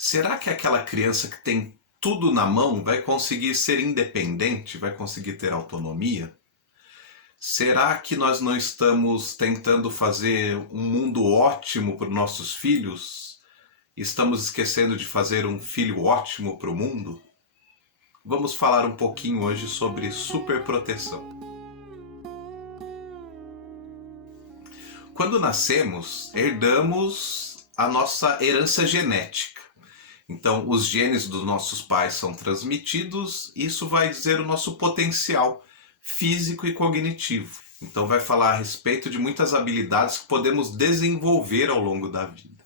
Será que aquela criança que tem tudo na mão vai conseguir ser independente, vai conseguir ter autonomia? Será que nós não estamos tentando fazer um mundo ótimo para os nossos filhos? Estamos esquecendo de fazer um filho ótimo para o mundo? Vamos falar um pouquinho hoje sobre superproteção. Quando nascemos, herdamos a nossa herança genética. Então, os genes dos nossos pais são transmitidos, e isso vai dizer o nosso potencial físico e cognitivo. Então, vai falar a respeito de muitas habilidades que podemos desenvolver ao longo da vida.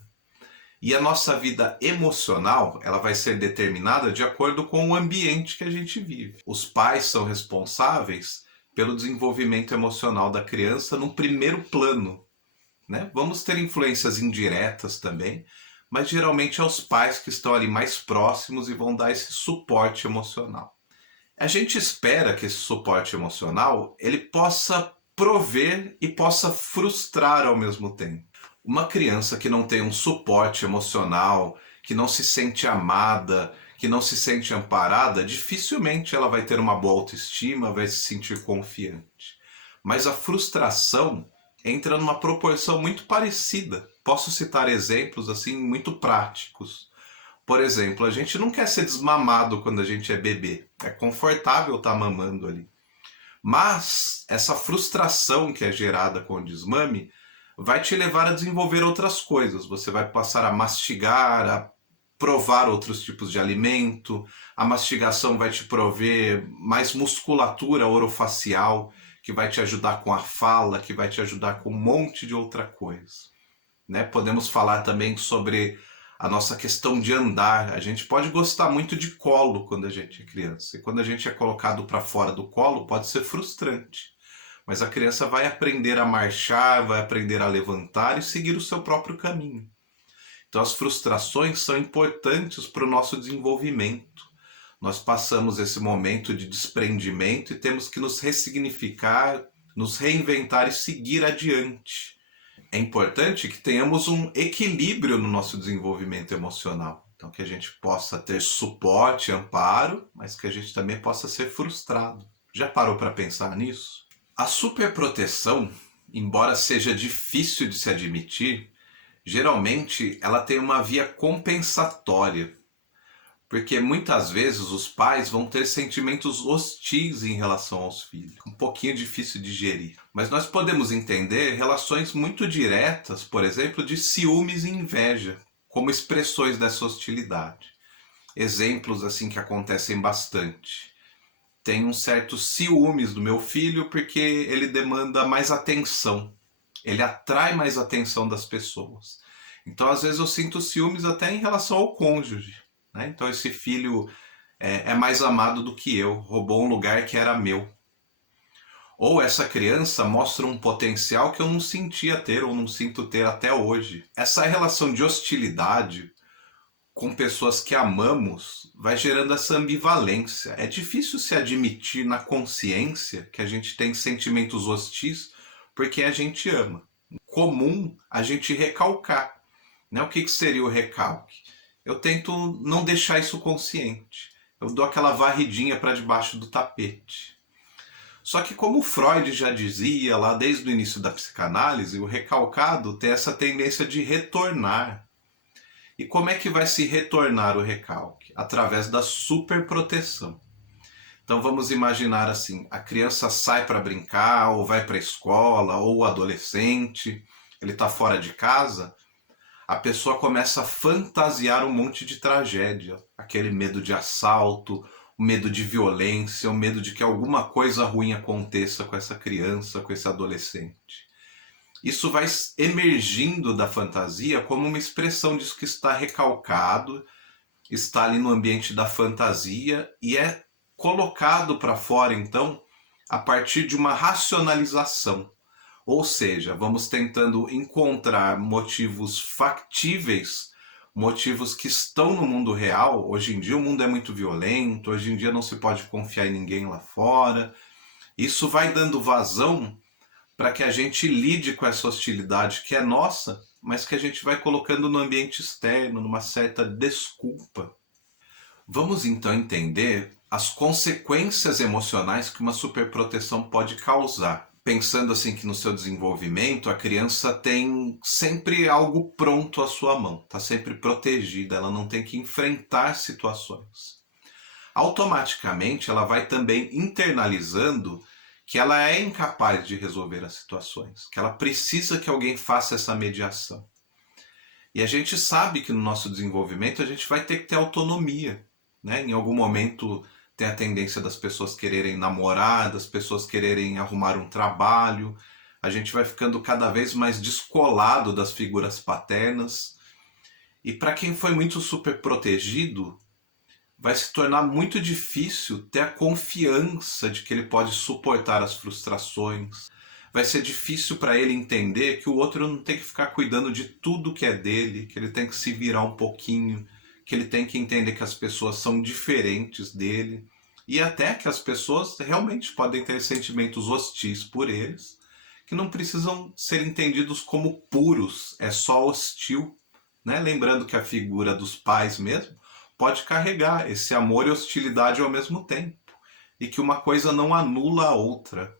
E a nossa vida emocional, ela vai ser determinada de acordo com o ambiente que a gente vive. Os pais são responsáveis pelo desenvolvimento emocional da criança num primeiro plano, né? Vamos ter influências indiretas também, mas geralmente é os pais que estão ali mais próximos e vão dar esse suporte emocional. A gente espera que esse suporte emocional ele possa prover e possa frustrar ao mesmo tempo. Uma criança que não tem um suporte emocional, que não se sente amada, que não se sente amparada, dificilmente ela vai ter uma boa autoestima, vai se sentir confiante. Mas a frustração entra numa proporção muito parecida. Posso citar exemplos assim muito práticos. Por exemplo, a gente não quer ser desmamado quando a gente é bebê. É confortável estar mamando ali. Mas essa frustração que é gerada com o desmame vai te levar a desenvolver outras coisas. Você vai passar a mastigar, a provar outros tipos de alimento. A mastigação vai te prover mais musculatura orofacial, que vai te ajudar com a fala, que vai te ajudar com um monte de outra coisa, né? Podemos falar também sobre a nossa questão de andar. A gente pode gostar muito de colo quando a gente é criança. E quando a gente é colocado para fora do colo, pode ser frustrante. Mas a criança vai aprender a marchar, vai aprender a levantar e seguir o seu próprio caminho. Então as frustrações são importantes para o nosso desenvolvimento. Nós passamos esse momento de desprendimento e temos que nos ressignificar, nos reinventar e seguir adiante. É importante que tenhamos um equilíbrio no nosso desenvolvimento emocional. Então, que a gente possa ter suporte, amparo, mas que a gente também possa ser frustrado. Já parou para pensar nisso? A superproteção, embora seja difícil de se admitir, geralmente ela tem uma via compensatória. Porque muitas vezes os pais vão ter sentimentos hostis em relação aos filhos. Um pouquinho difícil de gerir. Mas nós podemos entender relações muito diretas, por exemplo, de ciúmes e inveja, como expressões dessa hostilidade. Exemplos assim que acontecem bastante. Tem um certo ciúmes do meu filho porque ele demanda mais atenção. Ele atrai mais atenção das pessoas. Então, às vezes, eu sinto ciúmes até em relação ao cônjuge. Né? Então esse filho é mais amado do que eu, roubou um lugar que era meu. Ou essa criança mostra um potencial que eu não sentia ter ou não sinto ter até hoje. Essa relação de hostilidade com pessoas que amamos vai gerando essa ambivalência. É difícil se admitir na consciência que a gente tem sentimentos hostis porque a gente ama. Comum a gente recalcar. Né? O que seria o recalque? Eu tento não deixar isso consciente. Eu dou aquela varridinha para debaixo do tapete. Só que como Freud já dizia lá desde o início da psicanálise, o recalcado tem essa tendência de retornar. E como é que vai se retornar o recalque? Através da superproteção. Então vamos imaginar assim, a criança sai para brincar, ou vai para a escola, ou o adolescente, ele está fora de casa, a pessoa começa a fantasiar um monte de tragédia. Aquele medo de assalto, o medo de violência, o medo de que alguma coisa ruim aconteça com essa criança, com esse adolescente. Isso vai emergindo da fantasia como uma expressão disso que está recalcado, está ali no ambiente da fantasia e é colocado para fora, então, a partir de uma racionalização. Ou seja, vamos tentando encontrar motivos factíveis, motivos que estão no mundo real. Hoje em dia o mundo é muito violento, hoje em dia não se pode confiar em ninguém lá fora. Isso vai dando vazão para que a gente lide com essa hostilidade que é nossa mas que a gente vai colocando no ambiente externo, numa certa desculpa. Vamos então entender as consequências emocionais que uma superproteção pode causar. Pensando assim que no seu desenvolvimento a criança tem sempre algo pronto à sua mão, está sempre protegida, ela não tem que enfrentar situações. Automaticamente ela vai também internalizando que ela é incapaz de resolver as situações, que ela precisa que alguém faça essa mediação. E a gente sabe que no nosso desenvolvimento a gente vai ter que ter autonomia, né? Em algum momento tem a tendência das pessoas quererem namorar, das pessoas quererem arrumar um trabalho. A gente vai ficando cada vez mais descolado das figuras paternas. E para quem foi muito super protegido, vai se tornar muito difícil ter a confiança de que ele pode suportar as frustrações. Vai ser difícil para ele entender que o outro não tem que ficar cuidando de tudo que é dele, que ele tem que se virar um pouquinho, que ele tem que entender que as pessoas são diferentes dele e até que as pessoas realmente podem ter sentimentos hostis por eles, que não precisam ser entendidos como puros, é só hostil, né? Lembrando que a figura dos pais mesmo pode carregar esse amor e hostilidade ao mesmo tempo, e que uma coisa não anula a outra.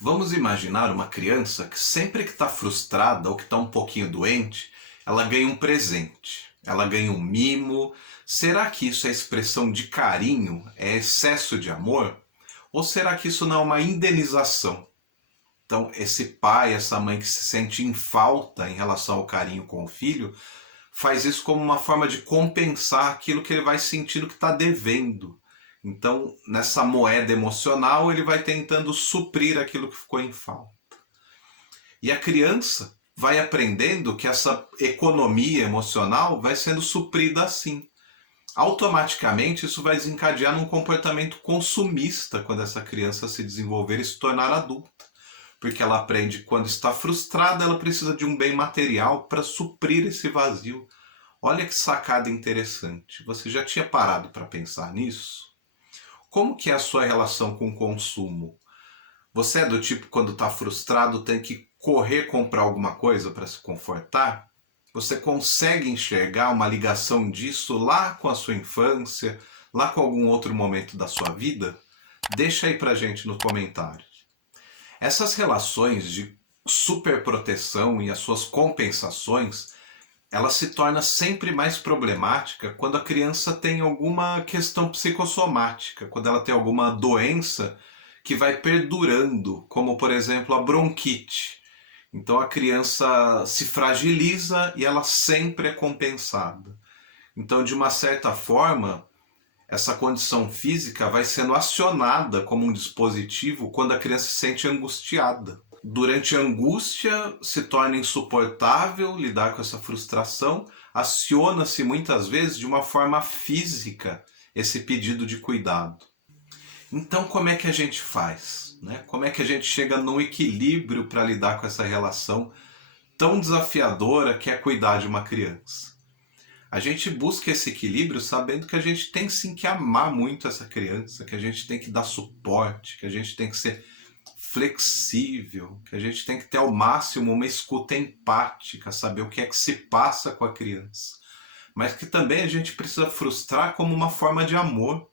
Vamos imaginar uma criança que sempre que está frustrada ou que está um pouquinho doente, ela ganha um presente, ela ganha um mimo. Será que isso é expressão de carinho? É excesso de amor? Ou será que isso não é uma indenização? Então, esse pai, essa mãe que se sente em falta em relação ao carinho com o filho, faz isso como uma forma de compensar aquilo que ele vai sentindo que está devendo. Então, nessa moeda emocional, ele vai tentando suprir aquilo que ficou em falta. E a criança vai aprendendo que essa economia emocional vai sendo suprida assim. Automaticamente, isso vai desencadear num comportamento consumista quando essa criança se desenvolver e se tornar adulta. Porque ela aprende que quando está frustrada, ela precisa de um bem material para suprir esse vazio. Olha que sacada interessante. Você já tinha parado para pensar nisso? Como que é a sua relação com o consumo? Você é do tipo que quando está frustrado tem que correr comprar alguma coisa para se confortar? Você consegue enxergar uma ligação disso lá com a sua infância, lá com algum outro momento da sua vida? Deixa aí pra gente nos comentários. Essas relações de superproteção e as suas compensações, ela se torna sempre mais problemática quando a criança tem alguma questão psicossomática, quando ela tem alguma doença que vai perdurando, como por exemplo a bronquite. Então a criança se fragiliza e ela sempre é compensada. Então, de uma certa forma, essa condição física vai sendo acionada como um dispositivo quando a criança se sente angustiada. Durante a angústia, se torna insuportável lidar com essa frustração, aciona-se muitas vezes de uma forma física esse pedido de cuidado. Então, como é que a gente faz, né? Como é que a gente chega num equilíbrio para lidar com essa relação tão desafiadora que é cuidar de uma criança? A gente busca esse equilíbrio sabendo que a gente tem sim que amar muito essa criança, que a gente tem que dar suporte, que a gente tem que ser flexível, que a gente tem que ter ao máximo uma escuta empática, saber o que é que se passa com a criança. Mas que também a gente precisa frustrar como uma forma de amor.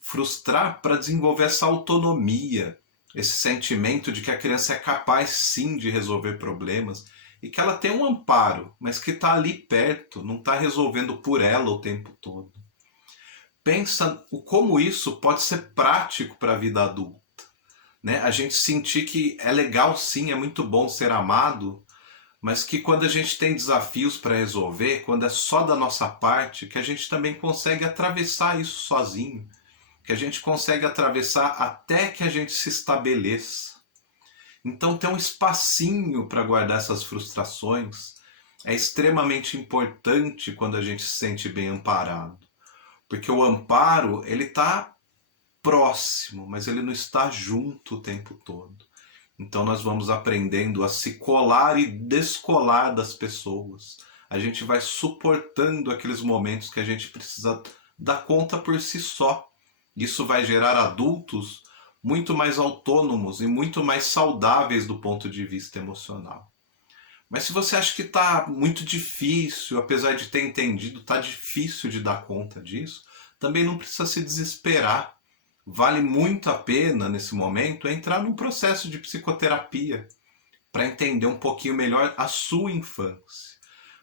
Frustrar para desenvolver essa autonomia, esse sentimento de que a criança é capaz sim de resolver problemas e que ela tem um amparo, mas que está ali perto, não está resolvendo por ela o tempo todo. Pensa o como isso pode ser prático para a vida adulta, né? A gente sentir que é legal sim, é muito bom ser amado, mas que quando a gente tem desafios para resolver, quando é só da nossa parte, que a gente também consegue atravessar isso sozinho, que a gente consegue atravessar até que a gente se estabeleça. Então, ter um espacinho para guardar essas frustrações é extremamente importante quando a gente se sente bem amparado. Porque o amparo, ele está próximo, mas ele não está junto o tempo todo. Então, nós vamos aprendendo a se colar e descolar das pessoas. A gente vai suportando aqueles momentos que a gente precisa dar conta por si só. Isso vai gerar adultos muito mais autônomos e muito mais saudáveis do ponto de vista emocional. Mas se você acha que está muito difícil, apesar de ter entendido, está difícil de dar conta disso, também não precisa se desesperar. Vale muito a pena, nesse momento, entrar num processo de psicoterapia para entender um pouquinho melhor a sua infância,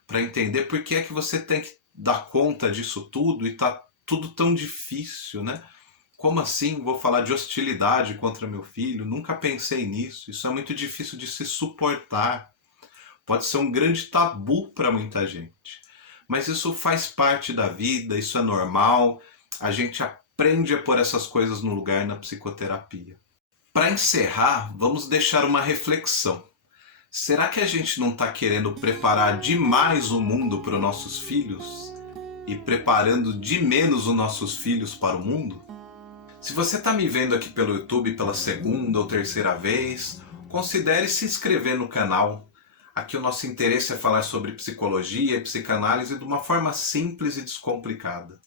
para entender por que é que você tem que dar conta disso tudo e tá tudo tão difícil, né? Como assim vou falar de hostilidade contra meu filho? Nunca pensei nisso. Isso é muito difícil de se suportar. Pode ser um grande tabu para muita gente. Mas isso faz parte da vida, isso é normal. A gente aprende a pôr essas coisas no lugar na psicoterapia. Para encerrar, vamos deixar uma reflexão. Será que a gente não está querendo preparar demais o mundo para os nossos filhos e preparando de menos os nossos filhos para o mundo? Se você está me vendo aqui pelo YouTube pela segunda ou terceira vez, considere se inscrever no canal. Aqui o nosso interesse é falar sobre psicologia e psicanálise de uma forma simples e descomplicada.